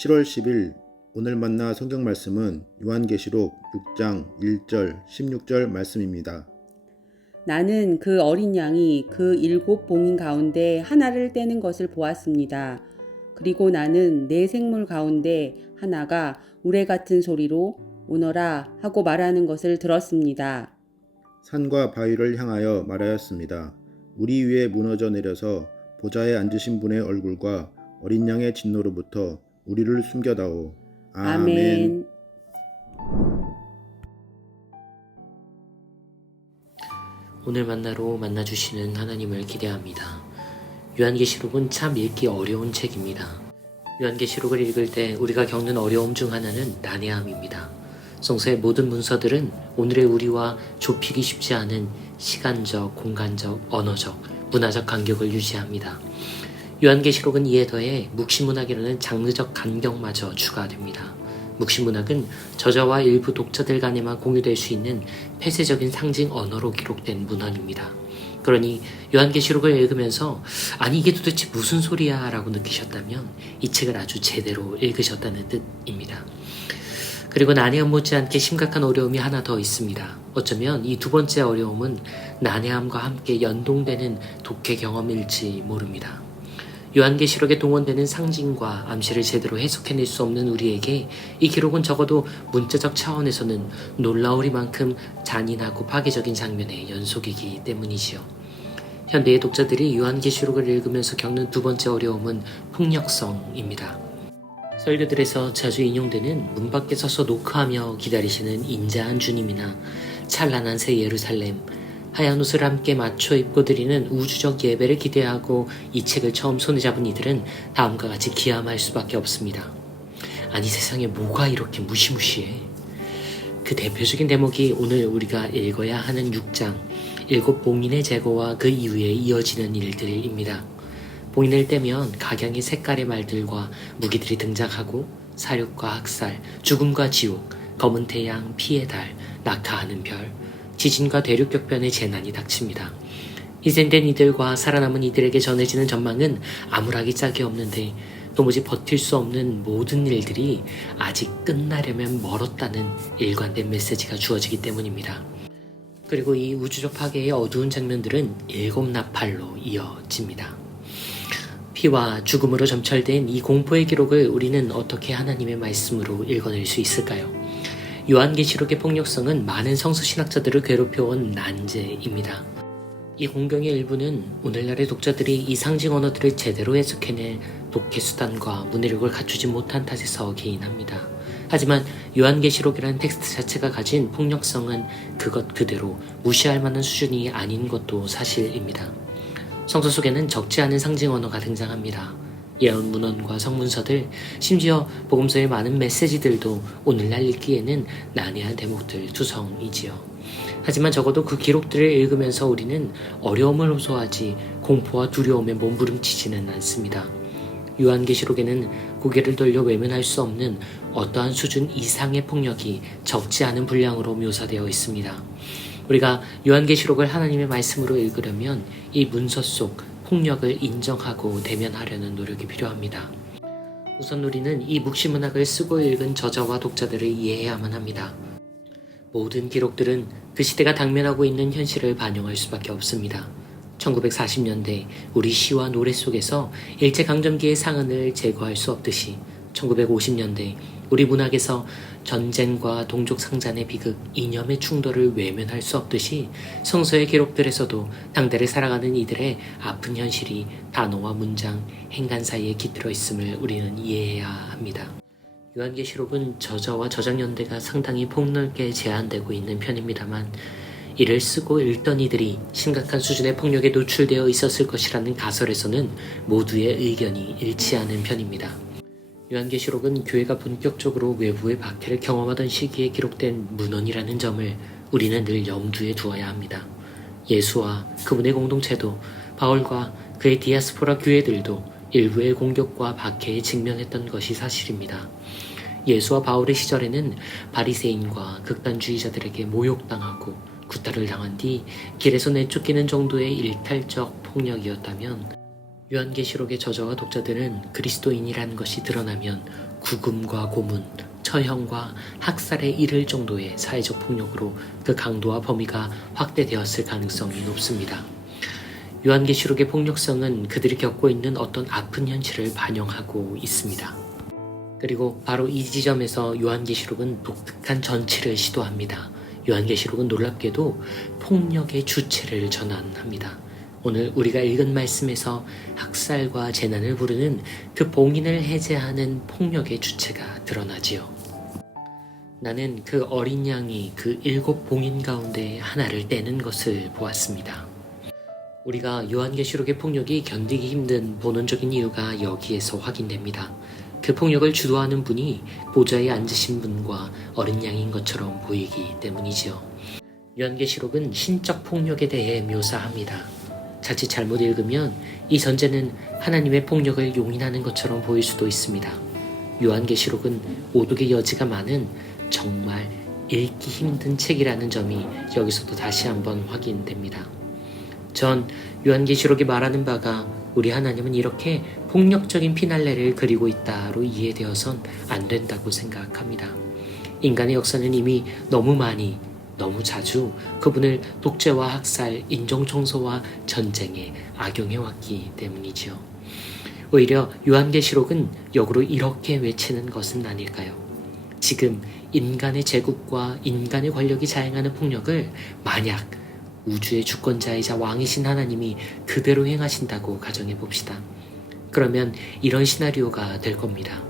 7월 10일 오늘 만나 성경 말씀은 요한계시록 6장 1절 16절 말씀입니다. 나는 그 어린 양이 그 7 봉인 가운데 하나를 떼는 것을 보았습니다. 그리고 나는 네 생물 가운데 하나가 우레 같은 소리로 오너라 하고 말하는 것을 들었습니다. 산과 바위를 향하여 말하였습니다. 우리 위에 무너져 내려서 보좌에 앉으신 분의 얼굴과 어린 양의 진노로부터 우리를 숨겨다오. 아멘. 오늘 만나로 만나주시는 하나님을 기대합니다. 요한계시록은 참 읽기 어려운 책입니다. 요한계시록을 읽을 때 우리가 겪는 어려움 중 하나는 난해함입니다. 성서의 모든 문서들은 오늘의 우리와 좁히기 쉽지 않은 시간적, 공간적, 언어적, 문화적 간격을 유지합니다. 요한계시록은 이에 더해 묵시문학이라는 장르적 간격마저 추가됩니다. 묵시문학은 저자와 일부 독자들 간에만 공유될 수 있는 폐쇄적인 상징 언어로 기록된 문헌입니다. 그러니 요한계시록을 읽으면서 아니 이게 도대체 무슨 소리야 라고 느끼셨다면 이 책을 아주 제대로 읽으셨다는 뜻입니다. 그리고 난해함 못지않게 심각한 어려움이 하나 더 있습니다. 어쩌면 이 두 번째 어려움은 난해함과 함께 연동되는 독해 경험일지 모릅니다. 요한계시록에 동원되는 상징과 암시를 제대로 해석해낼 수 없는 우리에게 이 기록은 적어도 문자적 차원에서는 놀라우리만큼 잔인하고 파괴적인 장면의 연속이기 때문이지요. 현대의 독자들이 요한계시록을 읽으면서 겪는 두 번째 어려움은 폭력성입니다. 설교들에서 자주 인용되는 문 밖에 서서 노크하며 기다리시는 인자한 주님이나 찬란한 새 예루살렘, 하얀 옷을 함께 맞춰 입고 드리는 우주적 예배를 기대하고 이 책을 처음 손에 잡은 이들은 다음과 같이 기함할 수밖에 없습니다. 아니 세상에 뭐가 이렇게 무시무시해? 그 대표적인 대목이 오늘 우리가 읽어야 하는 6장 7 봉인의 제거와 그 이후에 이어지는 일들입니다. 봉인을 떼면 각양의 색깔의 말들과 무기들이 등장하고 사륙과 학살, 죽음과 지옥, 검은 태양, 피의 달, 낙하하는 별, 지진과 대륙격변의 재난이 닥칩니다. 희생된 이들과 살아남은 이들에게 전해지는 전망은 암울하기 짝이 없는데 도무지 버틸 수 없는 모든 일들이 아직 끝나려면 멀었다는 일관된 메시지가 주어지기 때문입니다. 그리고 이 우주적 파괴의 어두운 장면들은 7 나팔로 이어집니다. 피와 죽음으로 점철된 이 공포의 기록을 우리는 어떻게 하나님의 말씀으로 읽어낼 수 있을까요? 요한계시록의 폭력성은 많은 성서신학자들을 괴롭혀온 난제입니다. 이 공경의 일부는 오늘날의 독자들이 이 상징 언어들을 제대로 해석해낼 독해 수단과 문해력을 갖추지 못한 탓에서 기인합니다. 하지만 요한계시록이라는 텍스트 자체가 가진 폭력성은 그것 그대로 무시할 만한 수준이 아닌 것도 사실입니다. 성서 속에는 적지 않은 상징 언어가 등장합니다. 예언 문헌과 성문서들, 심지어 복음서의 많은 메시지들도 오늘날 읽기에는 난해한 대목들 투성이지요. 하지만 적어도 그 기록들을 읽으면서 우리는 어려움을 호소하지 공포와 두려움에 몸부림치지는 않습니다. 요한계시록에는 고개를 돌려 외면할 수 없는 어떠한 수준 이상의 폭력이 적지 않은 분량으로 묘사되어 있습니다. 우리가 요한계시록을 하나님의 말씀으로 읽으려면 이 문서 속 폭력을 인정하고 대면하려는 노력이 필요합니다. 우선 우리는 이 묵시문학을 쓰고 읽은 저자와 독자들을 이해해야만 합니다. 모든 기록들은 그 시대가 당면하고 있는 현실을 반영할 수밖에 없습니다. 1940년대 우리 시와 노래 속에서 일제강점기의 상흔을 제거할 수 없듯이 1950년대 우리 문학에서 전쟁과 동족 상잔의 비극, 이념의 충돌을 외면할 수 없듯이 성서의 기록들에서도 당대를 살아가는 이들의 아픈 현실이 단어와 문장, 행간 사이에 깃들어 있음을 우리는 이해해야 합니다. 요한계시록은 저자와 저작 연대가 상당히 폭넓게 제한되고 있는 편입니다만 이를 쓰고 읽던 이들이 심각한 수준의 폭력에 노출되어 있었을 것이라는 가설에서는 모두의 의견이 일치하는 편입니다. 요한계시록은 교회가 본격적으로 외부의 박해를 경험하던 시기에 기록된 문헌이라는 점을 우리는 늘 염두에 두어야 합니다. 예수와 그분의 공동체도 바울과 그의 디아스포라 교회들도 일부의 공격과 박해에 직면했던 것이 사실입니다. 예수와 바울의 시절에는 바리새인과 극단주의자들에게 모욕당하고 구타를 당한 뒤 길에서 내쫓기는 정도의 일탈적 폭력이었다면 요한계시록의 저자와 독자들은 그리스도인이라는 것이 드러나면 구금과 고문, 처형과 학살에 이를 정도의 사회적 폭력으로 그 강도와 범위가 확대되었을 가능성이 높습니다. 요한계시록의 폭력성은 그들이 겪고 있는 어떤 아픈 현실을 반영하고 있습니다. 그리고 바로 이 지점에서 요한계시록은 독특한 전치를 시도합니다. 요한계시록은 놀랍게도 폭력의 주체를 전환합니다. 오늘 우리가 읽은 말씀에서 학살과 재난을 부르는 그 봉인을 해제하는 폭력의 주체가 드러나지요. 나는 그 어린 양이 그 7 봉인 가운데 하나를 떼는 것을 보았습니다. 우리가 요한계시록의 폭력이 견디기 힘든 본원적인 이유가 여기에서 확인됩니다. 그 폭력을 주도하는 분이 보좌에 앉으신 분과 어린 양인 것처럼 보이기 때문이지요. 요한계시록은 신적 폭력에 대해 묘사합니다. 자칫 잘못 읽으면 이 전제는 하나님의 폭력을 용인하는 것처럼 보일 수도 있습니다. 요한계시록은 오독의 여지가 많은 정말 읽기 힘든 책이라는 점이 여기서도 다시 한번 확인됩니다. 전 요한계시록이 말하는 바가 우리 하나님은 이렇게 폭력적인 피날레를 그리고 있다로 이해되어선 안 된다고 생각합니다. 인간의 역사는 이미 너무 많이, 너무 자주 그분을 독재와 학살, 인종청소와 전쟁에 악용해왔기 때문이지요. 오히려 요한계시록은 역으로 이렇게 외치는 것은 아닐까요? 지금 인간의 제국과 인간의 권력이 자행하는 폭력을 만약 우주의 주권자이자 왕이신 하나님이 그대로 행하신다고 가정해 봅시다. 그러면 이런 시나리오가 될 겁니다.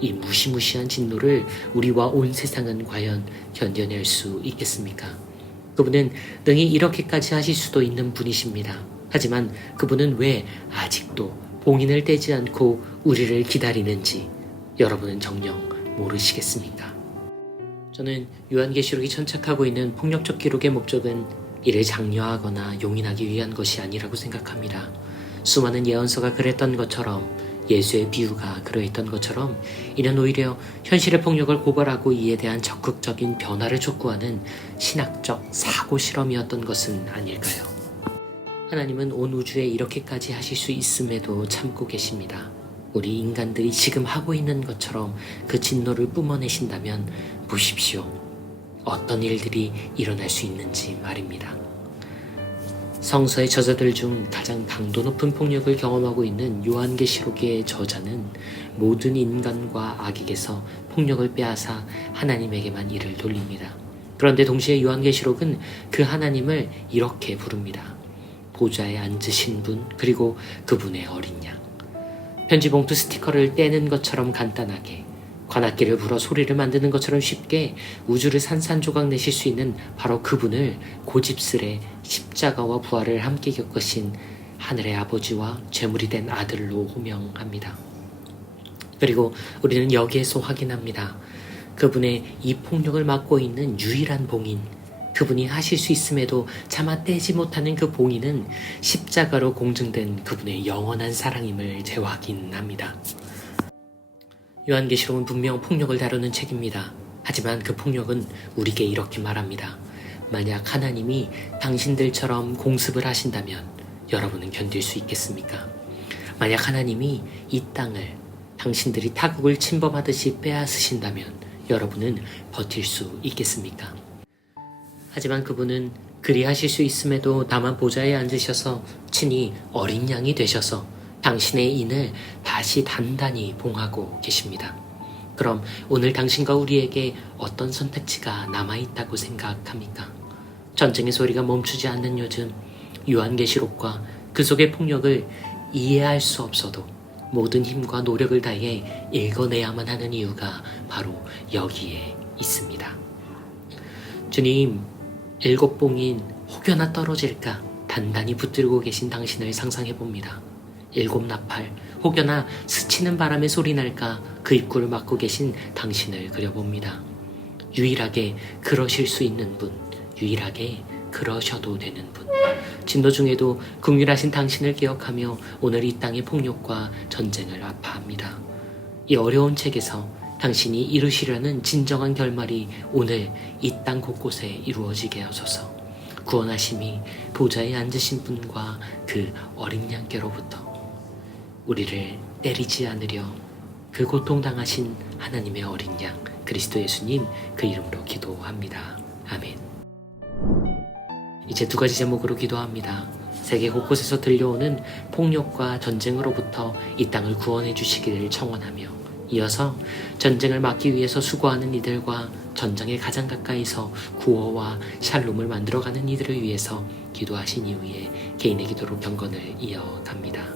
이 무시무시한 진노를 우리와 온 세상은 과연 견뎌낼 수 있겠습니까? 그분은 능히 이렇게까지 하실 수도 있는 분이십니다. 하지만 그분은 왜 아직도 봉인을 떼지 않고 우리를 기다리는지 여러분은 정녕 모르시겠습니까? 저는 요한계시록이 천착하고 있는 폭력적 기록의 목적은 이를 장려하거나 용인하기 위한 것이 아니라고 생각합니다. 수많은 예언서가 그랬던 것처럼, 예수의 비유가 그러했던 것처럼 이는 오히려 현실의 폭력을 고발하고 이에 대한 적극적인 변화를 촉구하는 신학적 사고 실험이었던 것은 아닐까요? 하나님은 온 우주에 이렇게까지 하실 수 있음에도 참고 계십니다. 우리 인간들이 지금 하고 있는 것처럼 그 진노를 뿜어내신다면 보십시오. 어떤 일들이 일어날 수 있는지 말입니다. 성서의 저자들 중 가장 강도 높은 폭력을 경험하고 있는 요한계시록의 저자는 모든 인간과 악에게서 폭력을 빼앗아 하나님에게만 이를 돌립니다. 그런데 동시에 요한계시록은 그 하나님을 이렇게 부릅니다. 보좌에 앉으신 분, 그리고 그분의 어린 양. 편지봉투 스티커를 떼는 것처럼 간단하게, 관악기를 불어 소리를 만드는 것처럼 쉽게 우주를 산산조각 내실 수 있는 바로 그분을 고집스레 십자가와 부활을 함께 겪으신 하늘의 아버지와 죄물이 된 아들로 호명합니다. 그리고 우리는 여기에서 확인합니다. 그분의 이 폭력을 맡고 있는 유일한 봉인, 그분이 하실 수 있음에도 차마 떼지 못하는 그 봉인은 십자가로 공증된 그분의 영원한 사랑임을 재확인합니다. 요한계시록은 분명 폭력을 다루는 책입니다. 하지만 그 폭력은 우리에게 이렇게 말합니다. 만약 하나님이 당신들처럼 공습을 하신다면 여러분은 견딜 수 있겠습니까? 만약 하나님이 이 땅을 당신들이 타국을 침범하듯이 빼앗으신다면 여러분은 버틸 수 있겠습니까? 하지만 그분은 그리하실 수 있음에도 다만 보좌에 앉으셔서 친히 어린 양이 되셔서 당신의 인을 다시 단단히 봉하고 계십니다. 그럼 오늘 당신과 우리에게 어떤 선택지가 남아있다고 생각합니까? 전쟁의 소리가 멈추지 않는 요즘, 요한계시록과 그 속의 폭력을 이해할 수 없어도 모든 힘과 노력을 다해 읽어내야만 하는 이유가 바로 여기에 있습니다. 주님, 7 봉인 혹여나 떨어질까 단단히 붙들고 계신 당신을 상상해봅니다. 7 나팔 혹여나 스치는 바람에 소리 날까 그 입구를 막고 계신 당신을 그려봅니다. 유일하게 그러실 수 있는 분, 유일하게 그러셔도 되는 분, 진노 중에도 긍휼하신 당신을 기억하며 오늘 이 땅의 폭력과 전쟁을 아파합니다. 이 어려운 책에서 당신이 이루시려는 진정한 결말이 오늘 이 땅 곳곳에 이루어지게 하소서. 구원하심이 보좌에 앉으신 분과 그 어린 양께로부터 우리를 때리지 않으려 그 고통당하신 하나님의 어린 양 그리스도 예수님 그 이름으로 기도합니다. 아멘. 이제 두 가지 제목으로 기도합니다. 세계 곳곳에서 들려오는 폭력과 전쟁으로부터 이 땅을 구원해 주시기를 청원하며 이어서 전쟁을 막기 위해서 수고하는 이들과 전장에 가장 가까이서 구호와 샬롬을 만들어가는 이들을 위해서 기도하신 이후에 개인의 기도로 경건을 이어갑니다.